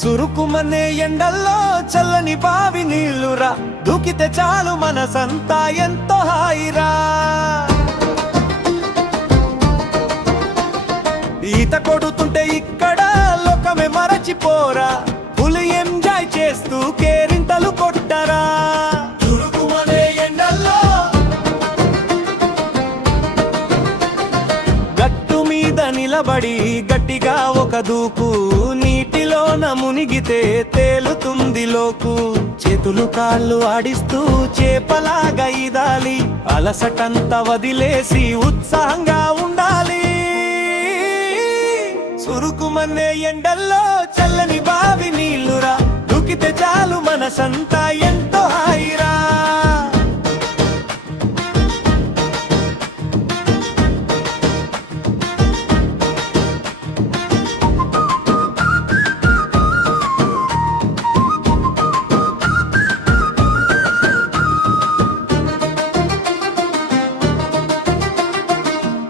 సురుకుమనే ఎండల్లో చల్లని బావి నీళ్లురా, దూకితే చాలు మనసంతా ఎంతో హాయిరా. ఈత కొడుతుంటే ఇక్కడ లోకమే మరచిపోరా, పులి ఎంజాయ్ చేస్తూ కేరింతలు కొట్టరా. సురుకుమనే ఎండల్లో గట్టు మీద నిలబడి గట్టిగా ఒక దూకు, నీటిలోన మునిగితే తేలుతుంది లోకు. చేతులు కాళ్ళు ఆడిస్తూ చేపలాగా ఈదాలి, అలసటంతా వదిలేసి ఉత్సాహంగా ఉండాలి. సురుకుమనే ఎండల్లో చల్లని బావి నీళ్లురా, దూకితే చాలు మనసంతా ఎంతో హాయిరా.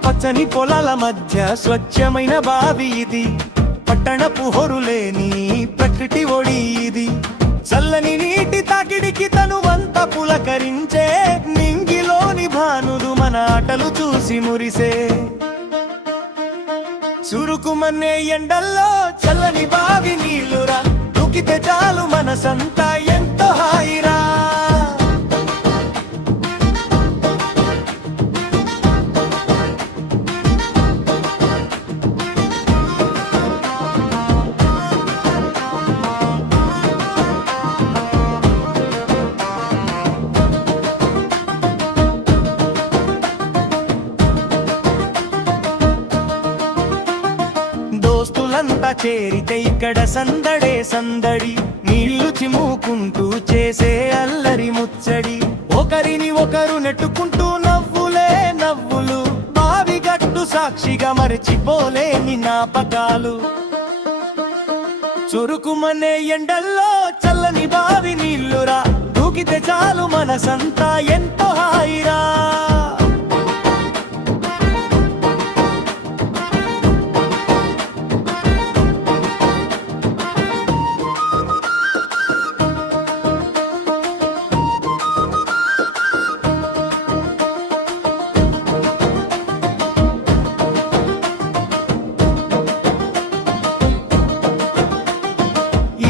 పచ్చని పొలాల మధ్య స్వచ్ఛమైన బావి ఇది, పట్టణపు హొరులేని ప్రకృతి ఒడి ఇది. చల్లని నీటి తాకిడికి తనువంత పులకరించే, నింగిలోని భానులు మన ఆటలు చూసి మురిసే. సురుకుమనే ఎండల్లో చల్లని బావి నీళ్లురా, దూకితే చాలు మనసంతా ఎంతో హాయిరా. దోస్తులంతా చేరితే ఇక్కడ సందడే సందడి, నీళ్లు చిమ్ముకుంటూ చేసే అల్లరి ముచ్చడి. ఒకరిని ఒకరు నెట్టుకుంటూ నవ్వులే నవ్వులు, బావి గట్టు సాక్షిగా మరచిపోలేని జ్ఞాపకాలు. చురుకుమనే ఎండల్లో చల్లని బావి నీళ్లురా, దూకితే చాలు మనసంతా ఎంతో హాయిరా.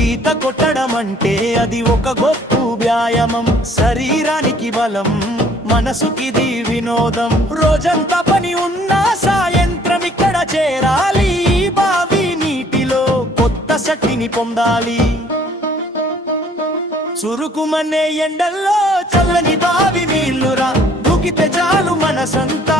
ఈత కొట్టడం అంటే అది ఒక గొప్ప వ్యాయామం, శరీరానికి బలం, మనసుకిది వినోదం. రోజంతా పని ఉన్నా సాయంత్రం ఇక్కడ చేరాలి, ఈ బావి నీటిలో కొత్త శక్తిని పొందాలి. సురుకుమనే ఎండల్లో చల్లని బావి నీళ్లురా, దూకితే చాలు మనసంతా